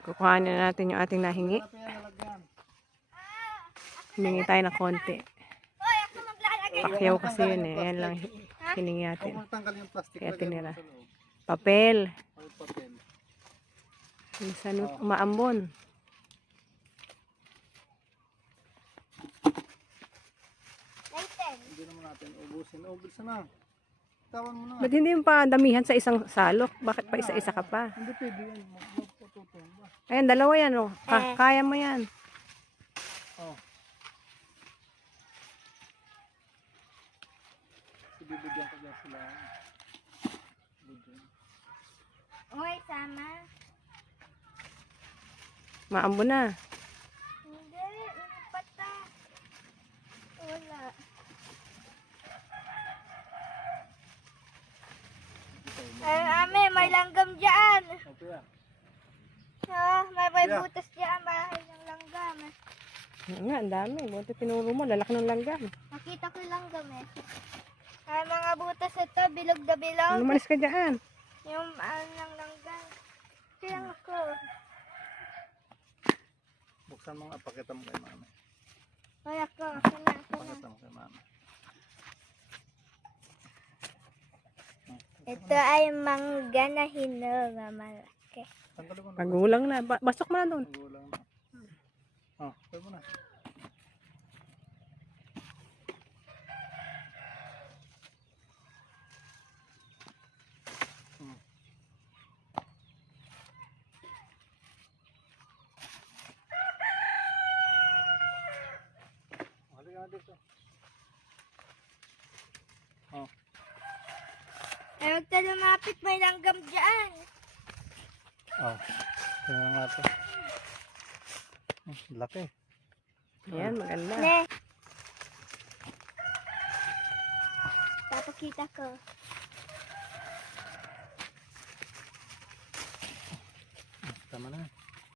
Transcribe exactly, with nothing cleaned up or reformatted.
Kukuhanin na natin yung ating nahingi. Hiningi tayo na konti. Pakyaw kasi yun eh. Ayan lang hiningi natin. Kaya tinira. Papel. Minsan umaambon. Hindi naman natin ubusin. Ubusin na. Tawan mo na. Ba't hindi yung pa damihan sa isang salok? Bakit pa isa-isa ka pa? Hindi pwede yan. Magpututong ba? Ayan, dalawa yan oh. Ka kaya mo yan. Oh. Bibigyan ko dyan sila. Uy, sama. Maambon na. Hindi, ulipat na. Wala. Ay, ame, may langgam dyan. Okay yan. Ah, may may Yeah. butas dyan, bahay ng langgam. Oo nga, ang dami. Buti tinuro mo. Lalaki ng langgam. Nakita ko yung langgam eh. Ay, mga butas ito, bilog na bilog. Lumalis ka dyan. Yung ano ng langgam. Kaya ako. Buksan mo nga. Pakita mo kay mama. Ay, ako. Ako na, ako na. Pakita mo kay mama. Ito ay mangga na hinog na malaki. Tanggalin mo na. Pagulang na. Ba basok mo na doon. Magulang na. Oh, pwede mo na. Hmm. Halika na dito. Oh. Ay, huwag tayo lumapit, may langgam dyan. Oh. Tingnan natin. Hmm, laki. Ayan, maganda. Ne. Papakita ko. Tama na.